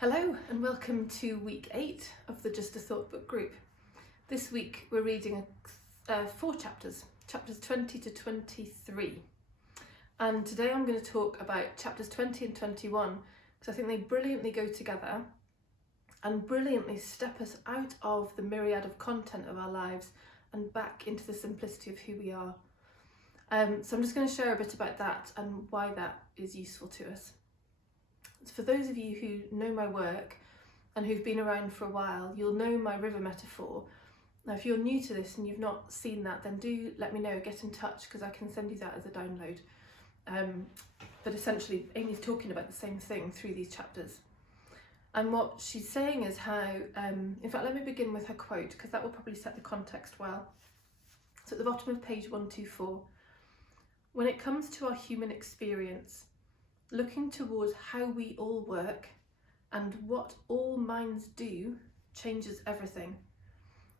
Hello and welcome to week 8 of the Just a Thought book group. This week we're reading 4 chapters, chapters 20 to 23. And today I'm going to talk about chapters 20 and 21 because I think they brilliantly go together and brilliantly step us out of the myriad of content of our lives and back into the simplicity of who we are. So I'm just going to share a bit about that and why that is useful to us. For those of you who know my work and who've been around for a while, you'll know my river metaphor. Now, if you're new to this and you've not seen that, then do let me know, get in touch, because I can send you that as a download. But essentially, Amy's talking about the same thing through these chapters. And what she's saying is how, in fact, let me begin with her quote, because that will probably set the context well. So at the bottom of page 124, when it comes to our human experience, looking towards how we all work and what all minds do changes everything.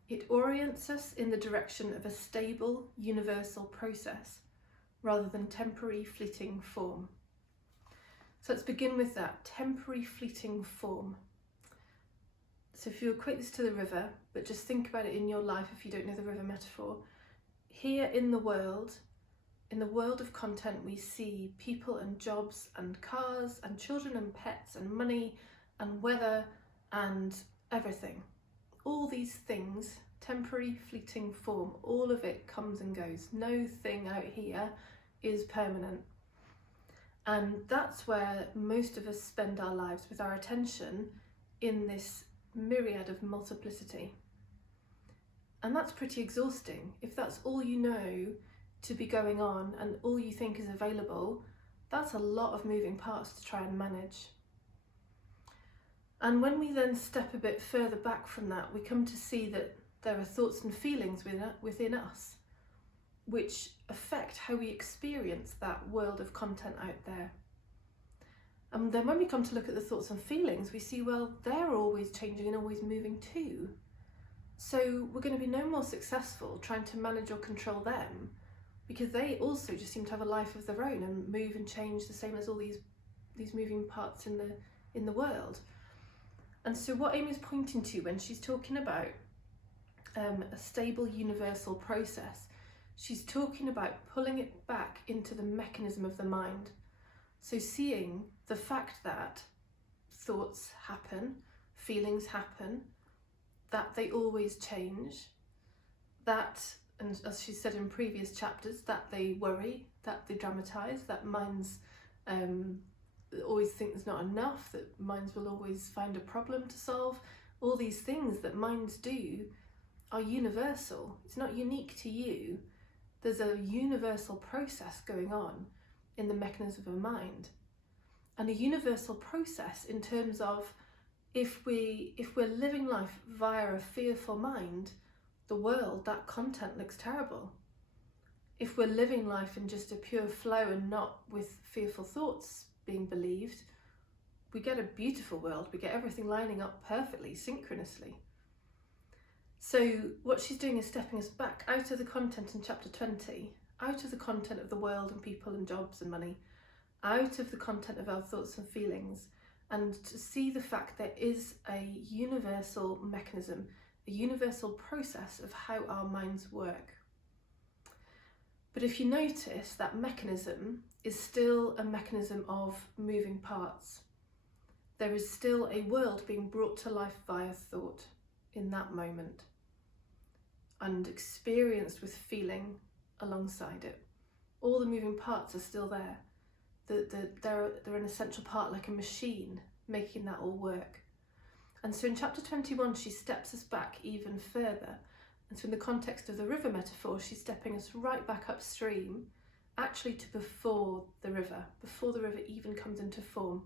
It orients us in the direction of a stable, universal process rather than temporary, fleeting form. So let's begin with that, temporary, fleeting form. So if you equate this to the river, but just think about it in your life if you don't know the river metaphor, here in the world of content, we see people and jobs and cars and children and pets and money and weather and everything. All these things, temporary, fleeting form, all of it comes and goes. No thing out here is permanent. And that's where most of us spend our lives, with our attention in this myriad of multiplicity. And that's pretty exhausting. If that's all you know to be going on and all you think is available, that's a lot of moving parts to try and manage. And when we then step a bit further back from that, we come to see that there are thoughts and feelings within us which affect how we experience that world of content out there. And then when we come to look at the thoughts and feelings, we see, well, they're always changing and always moving too. So we're going to be no more successful trying to manage or control them, because they also just seem to have a life of their own and move and change the same as all these moving parts in the world. And so what Amy's pointing to when she's talking about a stable universal process, she's talking about pulling it back into the mechanism of the mind. So seeing the fact that thoughts happen, feelings happen, that they always change, that, and as she said in previous chapters, that they worry, that they dramatise, that minds always think there's not enough, that minds will always find a problem to solve. All these things that minds do are universal. It's not unique to you. There's a universal process going on in the mechanism of a mind. And a universal process in terms of if we're living life via a fearful mind, the world, that content looks terrible. If we're living life in just a pure flow and not with fearful thoughts being believed, we get a beautiful world. We get everything lining up perfectly, synchronously. So what she's doing is stepping us back out of the content in chapter 20, out of the content of the world and people and jobs and money, out of the content of our thoughts and feelings, and to see the fact there is a universal mechanism, a universal process of how our minds work. But if you notice, that mechanism is still a mechanism of moving parts. There is still a world being brought to life via thought in that moment and experienced with feeling alongside it. All the moving parts are still there. They're an essential part, like a machine, making that all work. And so in chapter 21, she steps us back even further. And so in the context of the river metaphor, she's stepping us right back upstream, actually to before the river even comes into form,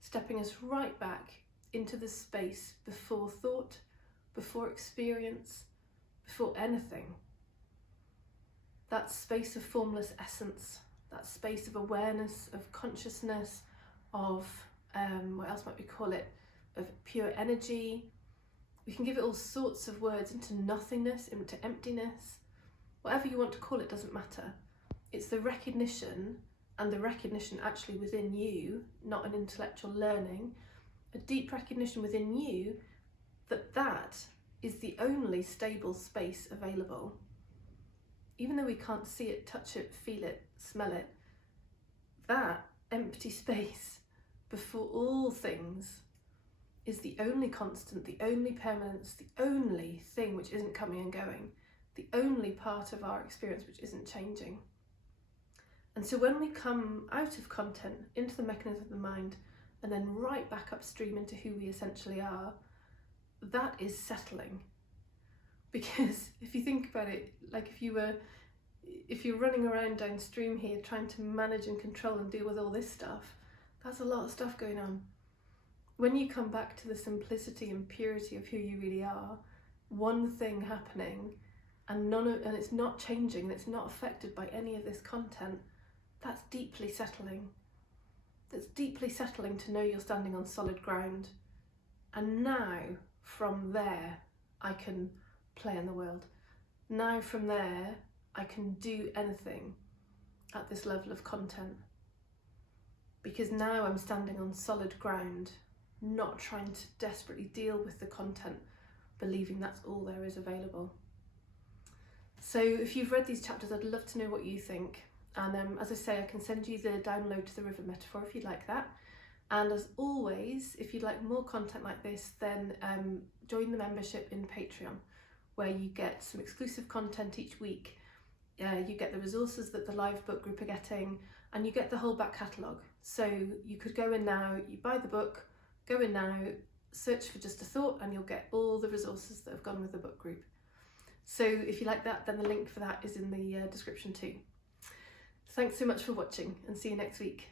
stepping us right back into the space before thought, before experience, before anything. That space of formless essence, that space of awareness, of consciousness, of, what else might we call it, of pure energy. We can give it all sorts of words, into nothingness, into emptiness, whatever you want to call it, doesn't matter. It's the recognition, and the recognition actually within you, not an intellectual learning, a deep recognition within you that that is the only stable space available. Even though we can't see it, touch it, feel it, smell it, that empty space before all things is the only constant, the only permanence, the only thing which isn't coming and going, the only part of our experience which isn't changing. And so when we come out of content into the mechanism of the mind and then right back upstream into who we essentially are, that is settling. Because if you think about it, like if you're running around downstream here trying to manage and control and deal with all this stuff, that's a lot of stuff going on. When you come back to the simplicity and purity of who you really are, one thing happening and it's not changing and it's not affected by any of this content, that's deeply settling. It's deeply settling to know you're standing on solid ground. And now, from there, I can play in the world. Now, from there, I can do anything at this level of content. Because now I'm standing on solid ground, not trying to desperately deal with the content, believing that's all there is available. So if you've read these chapters, I'd love to know what you think. And as I say, I can send you the download to the river metaphor if you'd like that. And as always, if you'd like more content like this, then join the membership in Patreon, where you get some exclusive content each week. You get the resources that the live book group are getting, and you get the whole back catalogue. So you could go in now, you buy the book, go in now, search for Just a Thought, and you'll get all the resources that have gone with the book group. So if you like that, then the link for that is in the description too. Thanks so much for watching, and see you next week.